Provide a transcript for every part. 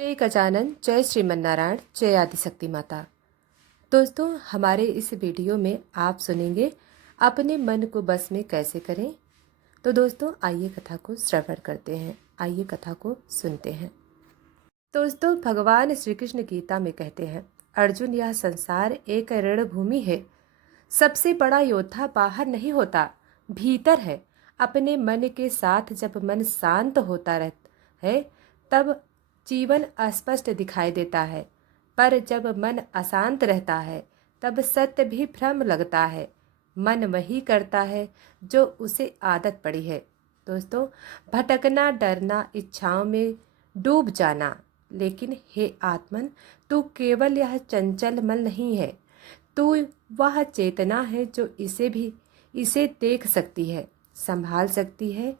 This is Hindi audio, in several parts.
जय गजानन, जय श्रीमन्नारायण, जय आदिशक्ति माता। दोस्तों, हमारे इस वीडियो में आप सुनेंगे अपने मन को बस में कैसे करें। तो दोस्तों, आइए कथा को श्रवण करते हैं, आइए कथा को सुनते हैं। दोस्तों, भगवान श्री कृष्ण गीता में कहते हैं, अर्जुन, यह संसार एक रणभूमि है। सबसे बड़ा योद्धा बाहर नहीं होता, भीतर है। अपने मन के साथ जब मन शांत होता रहता है तब जीवन अस्पष्ट दिखाई देता है, पर जब मन अशांत रहता है तब सत्य भी भ्रम लगता है। मन वही करता है जो उसे आदत पड़ी है। दोस्तों, भटकना, डरना, इच्छाओं में डूब जाना, लेकिन हे आत्मन, तू केवल यह चंचल मन नहीं है, तू वह चेतना है जो इसे देख सकती है, संभाल सकती है।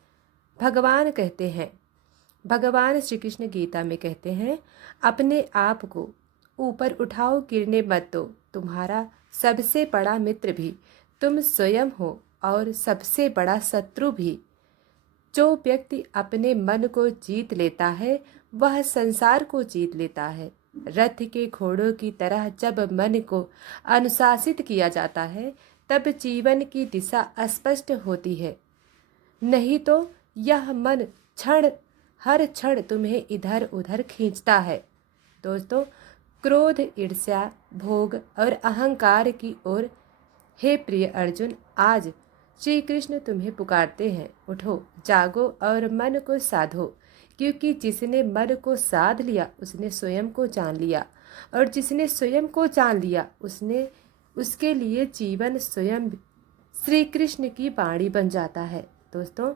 भगवान श्री कृष्ण गीता में कहते हैं, अपने आप को ऊपर उठाओ, गिरने मत दो। तुम्हारा सबसे बड़ा मित्र भी तुम स्वयं हो और सबसे बड़ा शत्रु भी। जो व्यक्ति अपने मन को जीत लेता है वह संसार को जीत लेता है। रथ के घोड़ों की तरह जब मन को अनुशासित किया जाता है तब जीवन की दिशा स्पष्ट होती है। नहीं तो यह मन हर क्षण तुम्हें इधर उधर खींचता है। दोस्तों, क्रोध, ईर्ष्या, भोग और अहंकार की ओर, हे प्रिय अर्जुन, आज श्री कृष्ण तुम्हें पुकारते हैं। उठो, जागो और मन को साधो, क्योंकि जिसने मन को साध लिया उसने स्वयं को जान लिया, और जिसने स्वयं को जान लिया उसके लिए जीवन स्वयं श्री कृष्ण की वाणी बन जाता है। दोस्तों,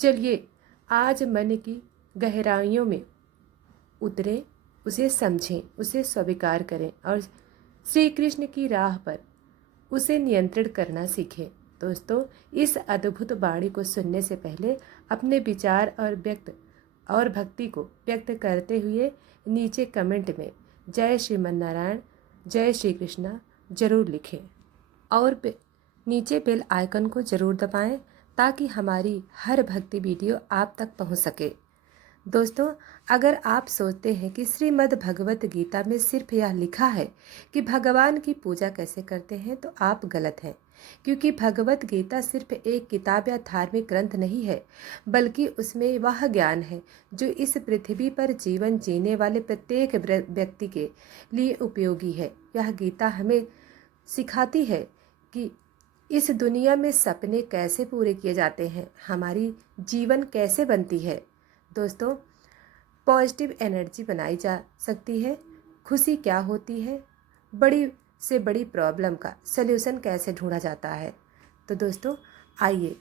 चलिए आज मन की गहराइयों में उतरें, उसे समझें, उसे स्वीकार करें और श्री कृष्ण की राह पर उसे नियंत्रण करना सीखें। दोस्तों, इस अद्भुत वाणी को सुनने से पहले अपने विचार और भक्ति को व्यक्त करते हुए नीचे कमेंट में जय श्रीमन्नारायण, जय श्री कृष्णा जरूर लिखें और नीचे बेल आइकन को जरूर दबाएं ताकि हमारी हर भक्ति वीडियो आप तक पहुंच सके। दोस्तों, अगर आप सोचते हैं कि श्रीमद् भगवत गीता में सिर्फ यह लिखा है कि भगवान की पूजा कैसे करते हैं, तो आप गलत हैं, क्योंकि भगवत गीता सिर्फ एक किताब या धार्मिक ग्रंथ नहीं है, बल्कि उसमें वह ज्ञान है जो इस पृथ्वी पर जीवन जीने वाले प्रत्येक व्यक्ति के लिए उपयोगी है। यह गीता हमें सिखाती है कि इस दुनिया में सपने कैसे पूरे किए जाते हैं, हमारी जीवन कैसे बनती है। दोस्तों, पॉजिटिव एनर्जी बनाई जा सकती है, खुशी क्या होती है, बड़ी से बड़ी प्रॉब्लम का सल्यूशन कैसे ढूंढा जाता है। तो दोस्तों, आइए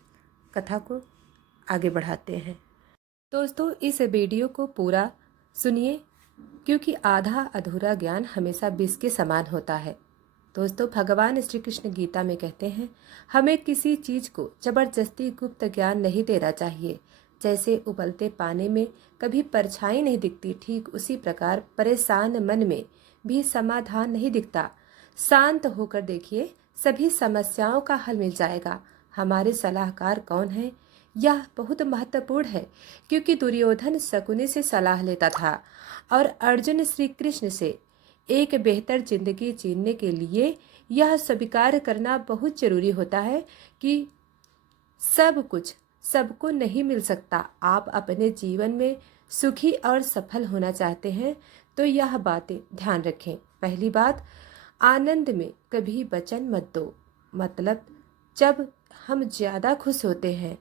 कथा को आगे बढ़ाते हैं। दोस्तों, इस वीडियो को पूरा सुनिए, क्योंकि आधा अधूरा ज्ञान हमेशा विष के समान होता है। दोस्तों, भगवान श्री कृष्ण गीता में कहते हैं, हमें किसी चीज़ को जबरदस्ती गुप्त ज्ञान नहीं देना चाहिए। जैसे उबलते पानी में कभी परछाई नहीं दिखती, ठीक उसी प्रकार परेशान मन में भी समाधान नहीं दिखता। शांत होकर देखिए, सभी समस्याओं का हल मिल जाएगा। हमारे सलाहकार कौन है, यह बहुत महत्वपूर्ण है, क्योंकि दुर्योधन शकुनी से सलाह लेता था और अर्जुन श्री कृष्ण से। एक बेहतर जिंदगी जीने के लिए यह स्वीकार करना बहुत जरूरी होता है कि सब कुछ सबको नहीं मिल सकता। आप अपने जीवन में सुखी और सफल होना चाहते हैं तो यह बातें ध्यान रखें। पहली बात, आनंद में कभी वचन मत दो। मतलब, जब हम ज़्यादा खुश होते हैं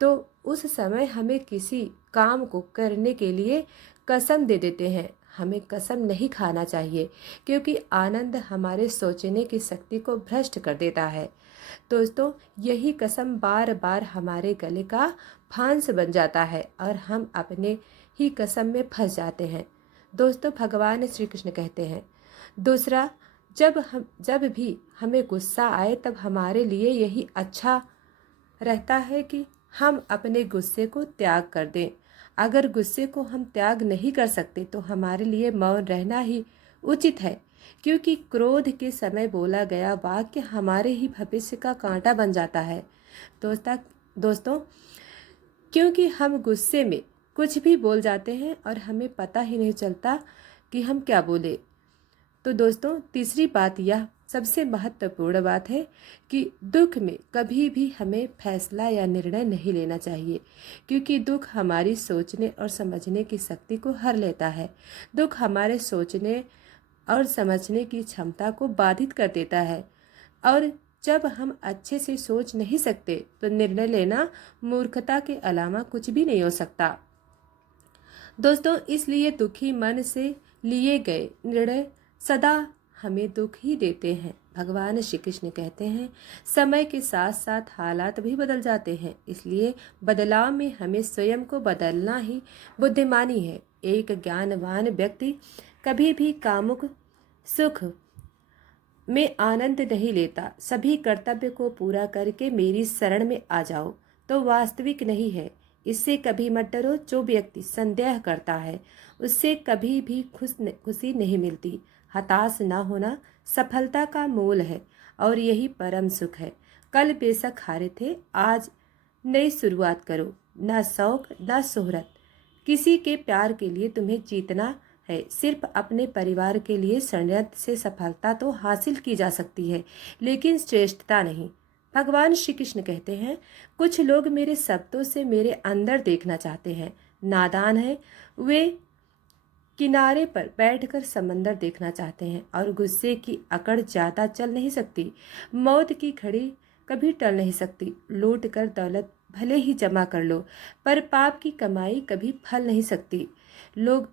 तो उस समय हमें किसी काम को करने के लिए कसम दे देते हैं। हमें कसम नहीं खाना चाहिए, क्योंकि आनंद हमारे सोचने की शक्ति को भ्रष्ट कर देता है। दोस्तों, यही कसम बार बार हमारे गले का फांस बन जाता है और हम अपने ही कसम में फंस जाते हैं। दोस्तों, भगवान श्री कृष्ण कहते हैं, दूसरा, जब भी हमें गुस्सा आए तब हमारे लिए यही अच्छा रहता है कि हम अपने गुस्से को त्याग कर दें। अगर गुस्से को हम त्याग नहीं कर सकते तो हमारे लिए मौन रहना ही उचित है, क्योंकि क्रोध के समय बोला गया वाक्य हमारे ही भविष्य का कांटा बन जाता है। दोस्तों, क्योंकि हम गुस्से में कुछ भी बोल जाते हैं और हमें पता ही नहीं चलता कि हम क्या बोले। तो दोस्तों, तीसरी बात यह सबसे महत्वपूर्ण बात है कि दुख में कभी भी हमें फैसला या निर्णय नहीं लेना चाहिए, क्योंकि दुख हमारी सोचने और समझने की शक्ति को हर लेता है। दुख हमारे सोचने और समझने की क्षमता को बाधित कर देता है, और जब हम अच्छे से सोच नहीं सकते तो निर्णय लेना मूर्खता के अलावा कुछ भी नहीं हो सकता। दोस्तों, इसलिए दुखी मन से लिए गए निर्णय सदा हमें दुख ही देते हैं। भगवान श्री कृष्ण कहते हैं, समय के साथ साथ हालात भी बदल जाते हैं, इसलिए बदलाव में हमें स्वयं को बदलना ही बुद्धिमानी है। एक ज्ञानवान व्यक्ति कभी भी कामुक सुख में आनंद नहीं लेता। सभी कर्तव्य को पूरा करके मेरी शरण में आ जाओ तो वास्तविक नहीं है। इससे कभी मत डरो। जो व्यक्ति संदेह करता है उससे कभी भी खुशी नहीं मिलती। हताश न होना सफलता का मूल है और यही परम सुख है। कल बेशक हारे थे, आज नई शुरुआत करो। न शौक न शोहरत, किसी के प्यार के लिए तुम्हें जीतना है। सिर्फ अपने परिवार के लिए षड्यंत्र से सफलता तो हासिल की जा सकती है, लेकिन श्रेष्ठता नहीं। भगवान श्री कृष्ण कहते हैं, कुछ लोग मेरे शब्दों से मेरे अंदर देखना चाहते हैं। नादान है वे, किनारे पर बैठकर समंदर देखना चाहते हैं और गुस्से की अकड़ ज्यादा चल नहीं सकती। मौत की घड़ी कभी टल नहीं सकती। लूट कर दौलत भले ही जमा कर लो, पर पाप की कमाई कभी फल नहीं सकती। लोग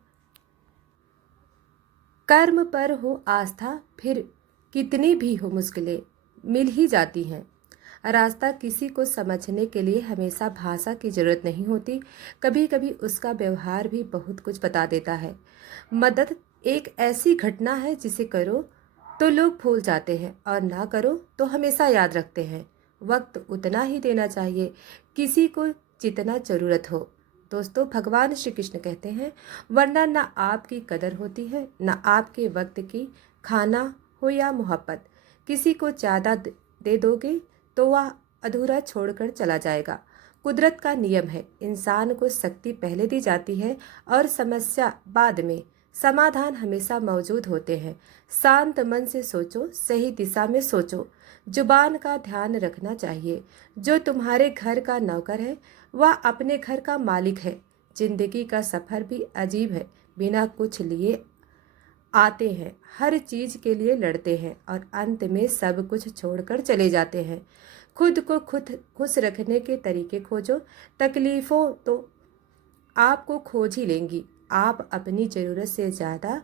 कर्म पर हो आस्था, फिर कितनी भी हो मुश्किलें मिल ही जाती हैं। रास्ता किसी को समझने के लिए हमेशा भाषा की जरूरत नहीं होती, कभी कभी उसका व्यवहार भी बहुत कुछ बता देता है। मदद एक ऐसी घटना है जिसे करो तो लोग भूल जाते हैं और ना करो तो हमेशा याद रखते हैं। वक्त उतना ही देना चाहिए किसी को जितना जरूरत हो। दोस्तों, भगवान श्री कृष्ण कहते हैं, वरना ना आपकी कदर होती है ना आपके वक्त की। खाना हो या मोहब्बत, किसी को ज़्यादा दे दोगे तो वह अधूरा छोड़कर चला जाएगा। कुदरत का नियम है, इंसान को शक्ति पहले दी जाती है और समस्या बाद में। समाधान हमेशा मौजूद होते हैं। शांत मन से सोचो, सही दिशा में सोचो। जुबान का ध्यान रखना चाहिए। जो तुम्हारे घर का नौकर है वह अपने घर का मालिक है। जिंदगी का सफर भी अजीब है। बिना कुछ लिए आते हैं, हर चीज के लिए लड़ते हैं और अंत में सब कुछ छोड़कर चले जाते हैं। खुद को खुद खुश रखने के तरीके खोजो। तकलीफों तो आपको खोज ही लेंगी। आप अपनी ज़रूरत से ज़्यादा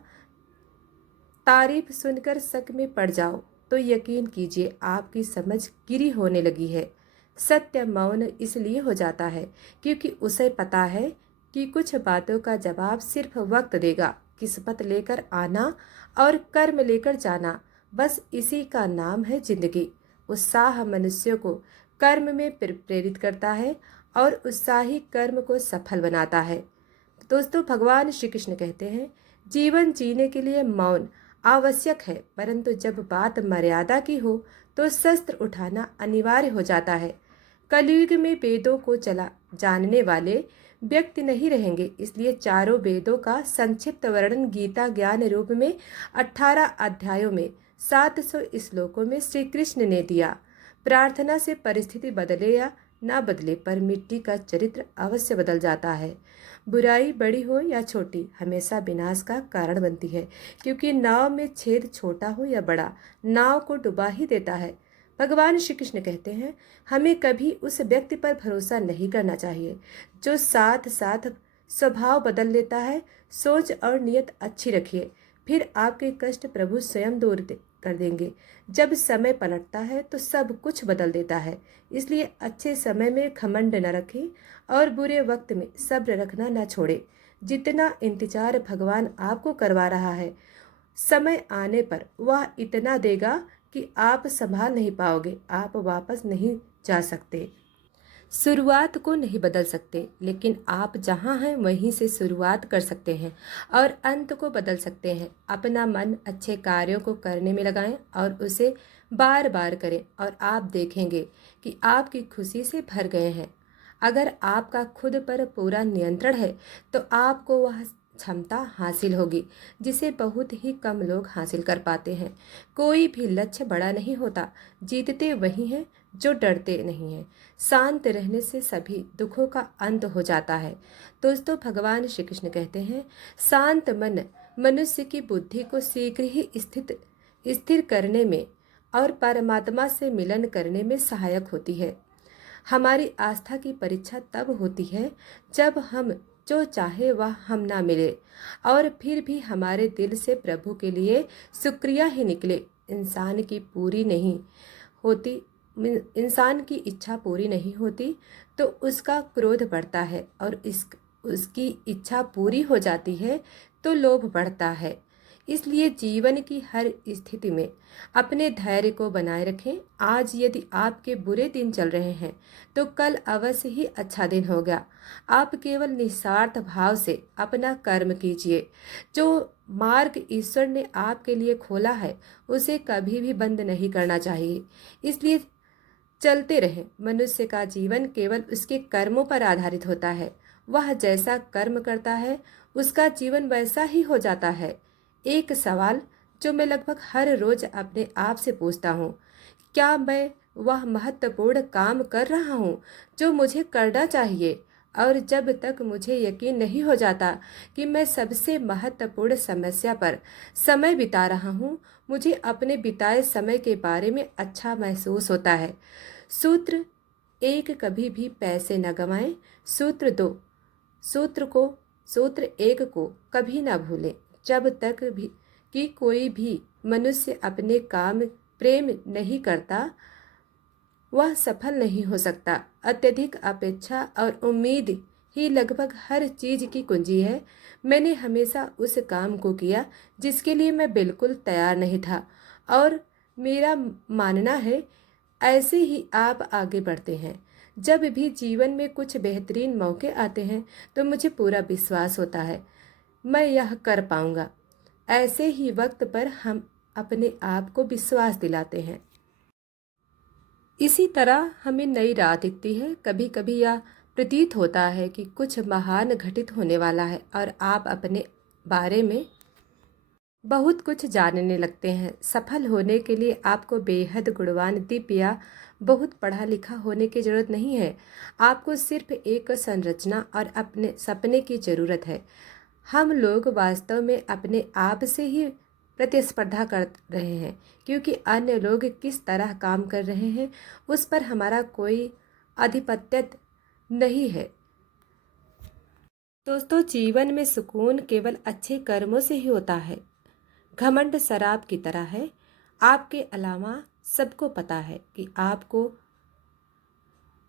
तारीफ सुनकर शक में पड़ जाओ तो यकीन कीजिए आपकी समझ गिरी होने लगी है। सत्य मौन इसलिए हो जाता है क्योंकि उसे पता है कि कुछ बातों का जवाब सिर्फ वक्त देगा। किस्मत लेकर आना और कर्म लेकर जाना, बस इसी का नाम है जिंदगी। उत्साह मनुष्य को कर्म में प्रेरित करता है और उत्साही कर्म को सफल बनाता है। दोस्तों, भगवान श्री कृष्ण कहते हैं, जीवन जीने के लिए मौन आवश्यक है, परंतु जब बात मर्यादा की हो तो शस्त्र उठाना अनिवार्य हो जाता है। कलयुग में वेदों को चला जानने वाले व्यक्ति नहीं रहेंगे, इसलिए चारों वेदों का संक्षिप्त वर्णन गीता ज्ञान रूप में 18 अध्यायों में 700 श्लोकों में श्री कृष्ण ने दिया। प्रार्थना से परिस्थिति बदले या ना बदले, पर मिट्टी का चरित्र अवश्य बदल जाता है। बुराई बड़ी हो या छोटी हमेशा विनाश का कारण बनती है, क्योंकि नाव में छेद छोटा हो या बड़ा नाव को डुबा ही देता है। भगवान श्री कृष्ण कहते हैं, हमें कभी उस व्यक्ति पर भरोसा नहीं करना चाहिए जो साथ साथ स्वभाव बदल लेता है। सोच और नियत अच्छी रखिए, फिर आपके कष्ट प्रभु स्वयं दूर कर देंगे। जब समय पलटता है तो सब कुछ बदल देता है, इसलिए अच्छे समय में घमंड न रखें और बुरे वक्त में सब्र रखना न छोड़े। जितना इंतजार भगवान आपको करवा रहा है, समय आने पर वह इतना देगा कि आप संभाल नहीं पाओगे। आप वापस नहीं जा सकते, शुरुआत को नहीं बदल सकते, लेकिन आप जहाँ हैं वहीं से शुरुआत कर सकते हैं और अंत को बदल सकते हैं। अपना मन अच्छे कार्यों को करने में लगाएं और उसे बार बार करें और आप देखेंगे कि आपकी खुशी से भर गए हैं। अगर आपका खुद पर पूरा नियंत्रण है तो आपको वह क्षमता हासिल होगी जिसे बहुत ही कम लोग हासिल कर पाते हैं। कोई भी लक्ष्य बड़ा नहीं होता, जीतते वही हैं जो डरते नहीं हैं। शांत रहने से सभी दुखों का अंत हो जाता है। दोस्तों, भगवान श्री कृष्ण कहते हैं, शांत मन मनुष्य की बुद्धि को शीघ्र ही स्थिर करने में और परमात्मा से मिलन करने में सहायक होती है। हमारी आस्था की परीक्षा तब होती है जब हम जो चाहे वह हम ना मिले और फिर भी हमारे दिल से प्रभु के लिए शुक्रिया ही निकले। होती इंसान की इच्छा पूरी नहीं होती तो उसका क्रोध बढ़ता है और उसकी इच्छा पूरी हो जाती है तो लोभ बढ़ता है। इसलिए जीवन की हर स्थिति में अपने धैर्य को बनाए रखें। आज यदि आपके बुरे दिन चल रहे हैं तो कल अवश्य ही अच्छा दिन होगा। आप केवल निस्वार्थ भाव से अपना कर्म कीजिए। जो मार्ग ईश्वर ने आपके लिए खोला है उसे कभी भी बंद नहीं करना चाहिए, इसलिए चलते रहें। मनुष्य का जीवन केवल उसके कर्मों पर आधारित होता है। वह जैसा कर्म करता है उसका जीवन वैसा ही हो जाता है। एक सवाल जो मैं लगभग हर रोज अपने आप से पूछता हूँ, क्या मैं वह महत्वपूर्ण काम कर रहा हूँ जो मुझे करना चाहिए? और जब तक मुझे यकीन नहीं हो जाता कि मैं सबसे महत्वपूर्ण समस्या पर समय बिता रहा हूँ, मुझे अपने बिताए समय के बारे में अच्छा महसूस होता है। सूत्र एक, कभी भी पैसे न गंवाएं। सूत्र दो, सूत्र एक को कभी ना भूलें। जब तक भी कि कोई भी मनुष्य अपने काम प्रेम नहीं करता वह सफल नहीं हो सकता। अत्यधिक अपेक्षा और उम्मीद ही लगभग हर चीज की कुंजी है। मैंने हमेशा उस काम को किया जिसके लिए मैं बिल्कुल तैयार नहीं था और मेरा मानना है ऐसे ही आप आगे बढ़ते हैं। जब भी जीवन में कुछ बेहतरीन मौके आते हैं तो मुझे पूरा विश्वास होता है मैं यह कर पाऊंगा। ऐसे ही वक्त पर हम अपने आप को विश्वास दिलाते हैं। इसी तरह हमें नई राह दिखती है। कभी कभी यह प्रतीत होता है कि कुछ महान घटित होने वाला है और आप अपने बारे में बहुत कुछ जानने लगते हैं। सफल होने के लिए आपको बेहद गुणवान, दिव्य या बहुत पढ़ा लिखा होने की जरूरत नहीं है। आपको सिर्फ एक संरचना और अपने सपने की जरूरत है। हम लोग वास्तव में अपने आप से ही प्रतिस्पर्धा कर रहे हैं क्योंकि अन्य लोग किस तरह काम कर रहे हैं उस पर हमारा कोई आधिपत्य नहीं है। दोस्तों, जीवन में सुकून केवल अच्छे कर्मों से ही होता है। घमंड शराब की तरह है। आपके अलावा सबको पता है कि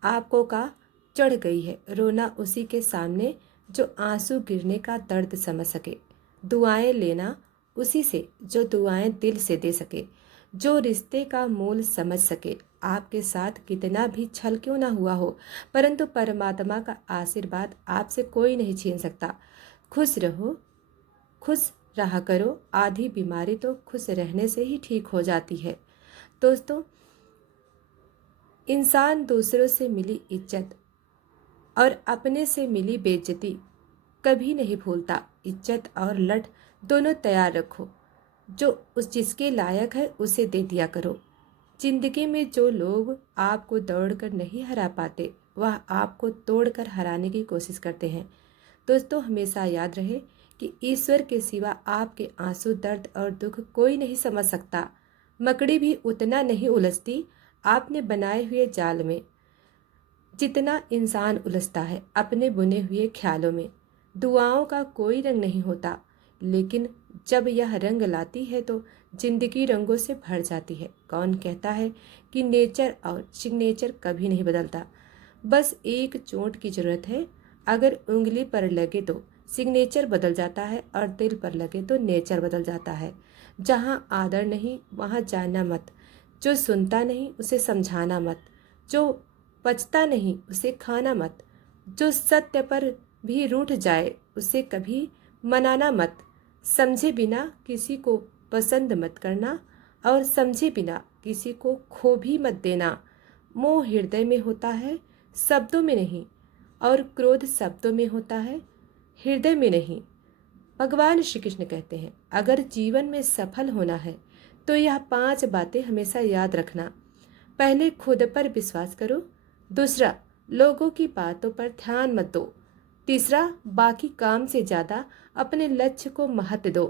आपको का चढ़ गई है। रोना उसी के सामने जो आंसू गिरने का दर्द समझ सके। दुआएं लेना उसी से जो दुआएं दिल से दे सके, जो रिश्ते का मूल समझ सके। आपके साथ कितना भी छल क्यों ना हुआ हो, परंतु परमात्मा का आशीर्वाद आपसे कोई नहीं छीन सकता। खुश रहो, खुश रहा करो। आधी बीमारी तो खुश रहने से ही ठीक हो जाती है। दोस्तों, इंसान दूसरों से मिली इज्जत और अपने से मिली बेइज्जती कभी नहीं भूलता। इज्जत और लठ दोनों तैयार रखो। जिसके लायक है उसे दे दिया करो। जिंदगी में जो लोग आपको दौड़कर नहीं हरा पाते वह आपको तोड़कर हराने की कोशिश करते हैं। दोस्तों, हमेशा याद रहे कि ईश्वर के सिवा आपके आंसू, दर्द और दुख कोई नहीं समझ सकता। मकड़ी भी उतना नहीं उलझती आपने बनाए हुए जाल में जितना इंसान उलझता है अपने बुने हुए ख्यालों में। दुआओं का कोई रंग नहीं होता, लेकिन जब यह रंग लाती है तो जिंदगी रंगों से भर जाती है। कौन कहता है कि नेचर और सिग्नेचर कभी नहीं बदलता? बस एक चोट की जरूरत है। अगर उंगली पर लगे तो सिग्नेचर बदल जाता है और दिल पर लगे तो नेचर बदल जाता है। जहाँ आदर नहीं वहाँ जाना मत। जो सुनता नहीं उसे समझाना मत। जो पचता नहीं उसे खाना मत। जो सत्य पर भी रूठ जाए उसे कभी मनाना मत। समझे बिना किसी को पसंद मत करना और समझे बिना किसी को खो भी मत देना। मोह हृदय में होता है, शब्दों में नहीं। और क्रोध शब्दों में होता है, हृदय में नहीं। भगवान श्री कृष्ण कहते हैं, अगर जीवन में सफल होना है तो यह 5 बातें हमेशा याद रखना। पहले खुद पर विश्वास करो। दूसरा, लोगों की बातों पर ध्यान मत दो। तीसरा, बाकी काम से ज़्यादा अपने लक्ष्य को महत्व दो।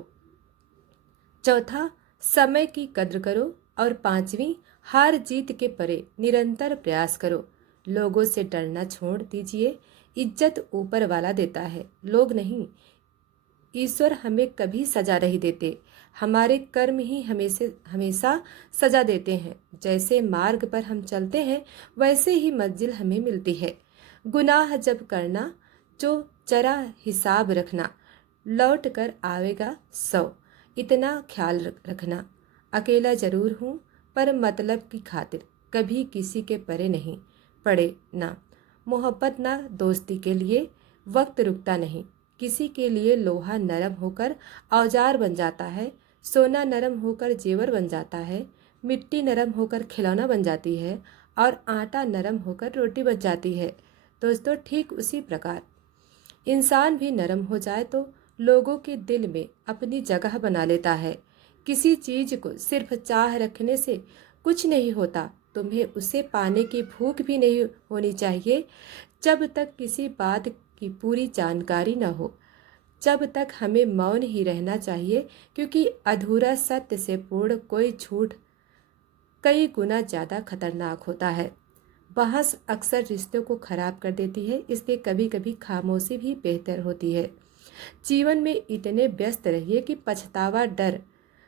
चौथा, समय की कद्र करो। और पांचवी, हार जीत के परे निरंतर प्रयास करो। लोगों से डरना छोड़ दीजिए। इज्जत ऊपर वाला देता है, लोग नहीं। ईश्वर हमें कभी सजा नहीं देते, हमारे कर्म ही हमेशा सजा देते हैं। जैसे मार्ग पर हम चलते हैं वैसे ही मंजिल हमें मिलती है। गुनाह जब करना, जो जरा हिसाब रखना, लौट कर आवेगा 100। इतना ख्याल रखना, अकेला जरूर हूँ पर मतलब की खातिर कभी किसी के परे नहीं पड़े ना। मोहब्बत ना दोस्ती के लिए वक्त रुकता नहीं। किसी के लिए लोहा नरम होकर औजार बन जाता है, सोना नरम होकर जेवर बन जाता है, मिट्टी नरम होकर खिलौना बन जाती है और आटा नरम होकर रोटी बन जाती है। दोस्तों, ठीक उसी प्रकार इंसान भी नरम हो जाए तो लोगों के दिल में अपनी जगह बना लेता है। किसी चीज को सिर्फ चाह रखने से कुछ नहीं होता। तुम्हें उसे पाने की भूख भी नहीं होनी चाहिए। जब तक किसी बात की पूरी जानकारी न हो, जब तक हमें मौन ही रहना चाहिए, क्योंकि अधूरा सत्य से पूर्ण कोई झूठ कई गुना ज़्यादा खतरनाक होता है। बहस अक्सर रिश्तों को खराब कर देती है, इसलिए कभी कभी खामोशी भी बेहतर होती है। जीवन में इतने व्यस्त रहिए कि पछतावा, डर,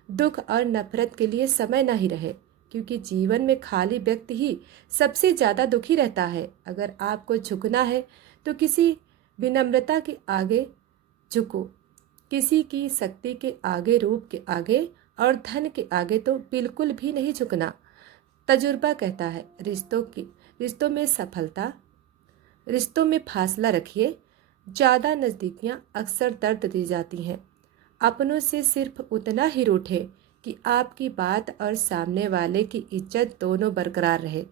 दुख और नफरत के लिए समय ना ही रहे, क्योंकि जीवन में खाली व्यक्ति ही सबसे ज़्यादा दुखी रहता है। अगर आपको झुकना है तो किसी विनम्रता के आगे झुको, किसी की शक्ति के आगे, रूप के आगे और धन के आगे तो बिल्कुल भी नहीं झुकना। तजुर्बा कहता है, रिश्तों में फासला रखिए। ज़्यादा नज़दीकियाँ अक्सर दर्द दे जाती हैं। अपनों से सिर्फ उतना ही रूठे कि आपकी बात और सामने वाले की इज्जत दोनों बरकरार रहे।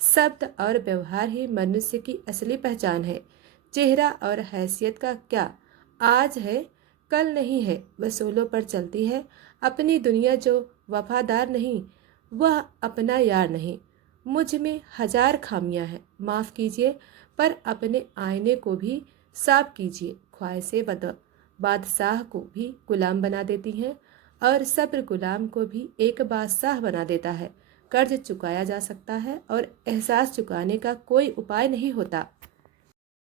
शब्द और व्यवहार ही मनुष्य की असली पहचान है। चेहरा और हैसियत का क्या आज है कल नहीं है, वसूलों पर चलती है अपनी दुनिया। जो वफादार नहीं वह अपना यार नहीं। मुझ में 1000 खामियां हैं, माफ़ कीजिए, पर अपने आईने को भी साफ कीजिए। ख्वाहिशें बादशाह को भी गुलाम बना देती हैं और सब्र गुलाम को भी एक बादशाह बना देता है। कर्ज चुकाया जा सकता है और एहसास चुकाने का कोई उपाय नहीं होता।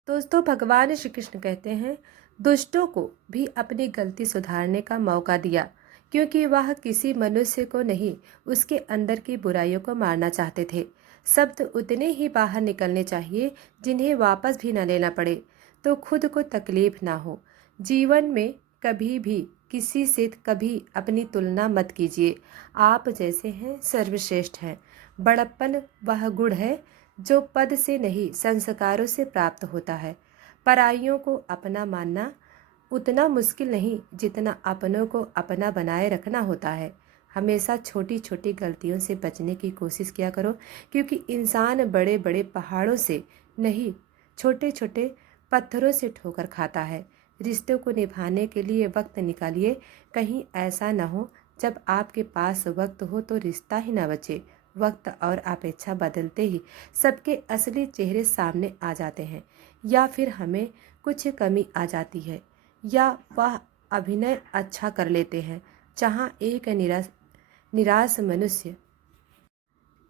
दोस्तों, भगवान श्री कृष्ण कहते हैं, दुष्टों को भी अपनी गलती सुधारने का मौका दिया, क्योंकि वह किसी मनुष्य को नहीं, उसके अंदर की बुराइयों को मारना चाहते थे। शब्द उतने ही बाहर निकलने चाहिए जिन्हें वापस भी न लेना पड़े, तो खुद को तकलीफ ना हो। जीवन में कभी भी किसी से कभी अपनी तुलना मत कीजिए। आप जैसे हैं सर्वश्रेष्ठ हैं। बड़प्पन वह गुण है जो पद से नहीं, संस्कारों से प्राप्त होता है। पराइयों को अपना मानना उतना मुश्किल नहीं जितना अपनों को अपना बनाए रखना होता है। हमेशा छोटी छोटी गलतियों से बचने की कोशिश किया करो, क्योंकि इंसान बड़े बड़े पहाड़ों से नहीं, छोटे छोटे पत्थरों से ठोकर खाता है। रिश्तों को निभाने के लिए वक्त निकालिए। कहीं ऐसा न हो जब आपके पास वक्त हो तो रिश्ता ही ना बचे। वक्त और अपेक्षा बदलते ही सबके असली चेहरे सामने आ जाते हैं, या फिर हमें कुछ कमी आ जाती है, या वह अभिनय अच्छा कर लेते हैं। जहाँ एक निराश मनुष्य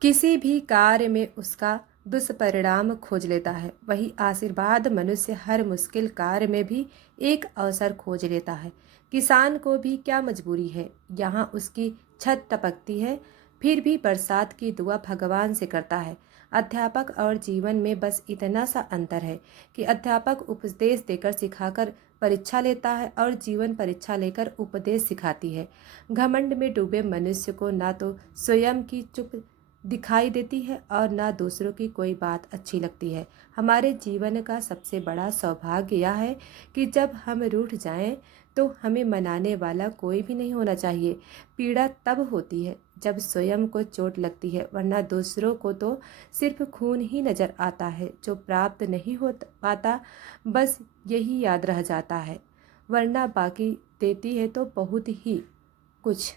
किसी भी कार्य में उसका दुष्परिणाम खोज लेता है, वही आशीर्वाद मनुष्य हर मुश्किल कार्य में भी एक अवसर खोज लेता है। किसान को भी क्या मजबूरी है, यहाँ उसकी छत टपकती है फिर भी बरसात की दुआ भगवान से करता है। अध्यापक और जीवन में बस इतना सा अंतर है कि अध्यापक उपदेश देकर सिखाकर परीक्षा लेता है और जीवन परीक्षा लेकर उपदेश सिखाती है। घमंड में डूबे मनुष्य को ना तो स्वयं की चुप दिखाई देती है और ना दूसरों की कोई बात अच्छी लगती है। हमारे जीवन का सबसे बड़ा सौभाग्य यह है कि जब हम रूठ जाएं तो तो हमें मनाने वाला कोई भी नहीं होना चाहिए। पीड़ा तब होती है जब स्वयं को चोट लगती है, वरना दूसरों को तो सिर्फ खून ही नजर आता है। जो प्राप्त नहीं हो पाता बस यही याद रह जाता है, वरना बाकी देती है तो बहुत ही कुछ।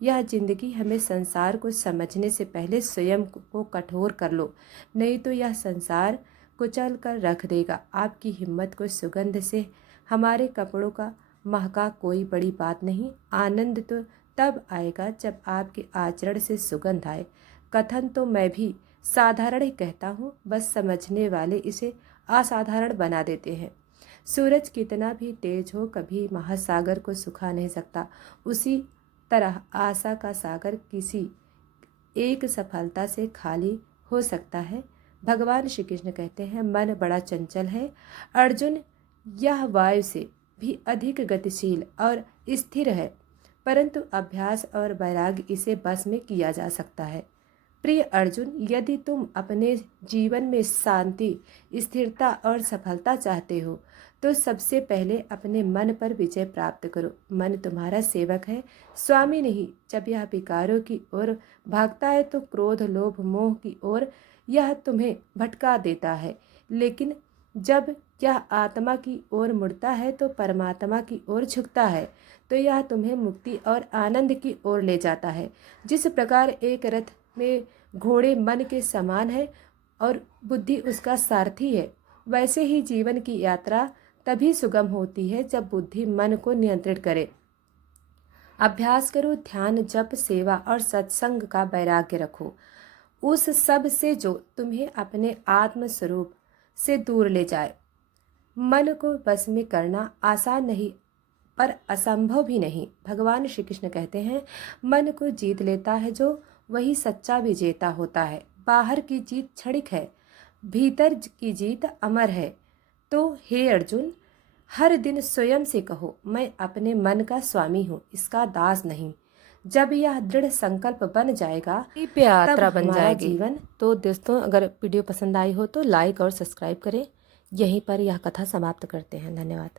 यह जिंदगी हमें संसार को समझने से पहले स्वयं को कठोर कर लो, नहीं तो यह संसार कुचल कर रख देगा। आपकी हिम्मत को सुगंध से हमारे कपड़ों का महका कोई बड़ी बात नहीं। आनंद तो तब आएगा जब आपके आचरण से सुगंध आए। कथन तो मैं भी साधारण ही कहता हूँ, बस समझने वाले इसे असाधारण बना देते हैं। सूरज कितना भी तेज हो कभी महासागर को सुखा नहीं सकता। उसी तरह आशा का सागर किसी एक सफलता से खाली हो सकता है। भगवान श्री कृष्ण कहते हैं, मन बड़ा चंचल है अर्जुन, यह वायु से भी अधिक गतिशील और स्थिर है, परंतु अभ्यास और वैराग्य इसे बस में किया जा सकता है। प्रिय अर्जुन, यदि तुम अपने जीवन में शांति, स्थिरता और सफलता चाहते हो तो सबसे पहले अपने मन पर विजय प्राप्त करो। मन तुम्हारा सेवक है, स्वामी नहीं। जब यह विकारों की ओर भागता है तो क्रोध, लोभ, मोह की ओर यह तुम्हें भटका देता है, लेकिन जब यह आत्मा की ओर मुड़ता है तो परमात्मा की ओर झुकता है, तो यह तुम्हें मुक्ति और आनंद की ओर ले जाता है। जिस प्रकार एक रथ में घोड़े मन के समान है और बुद्धि उसका सारथी है, वैसे ही जीवन की यात्रा तभी सुगम होती है जब बुद्धि मन को नियंत्रित करे। अभ्यास करो, ध्यान, जप, सेवा और सत्संग का वैराग्य रखो, उस सब से जो तुम्हें अपने आत्म स्वरूप से दूर ले जाए। मन को बस में करना आसान नहीं पर असंभव भी नहीं। भगवान श्री कृष्ण कहते हैं, मन को जीत लेता है जो, वही सच्चा विजेता होता है। बाहर की जीत क्षणिक है, भीतर की जीत अमर है। तो हे अर्जुन, हर दिन स्वयं से कहो, मैं अपने मन का स्वामी हूँ, इसका दास नहीं। जब यह दृढ़ संकल्प बन जाएगा तब हमारा जीवन। तो दोस्तों, अगर वीडियो पसंद आई हो तो लाइक और सब्सक्राइब करें। यहीं पर यह कथा समाप्त करते हैं। धन्यवाद।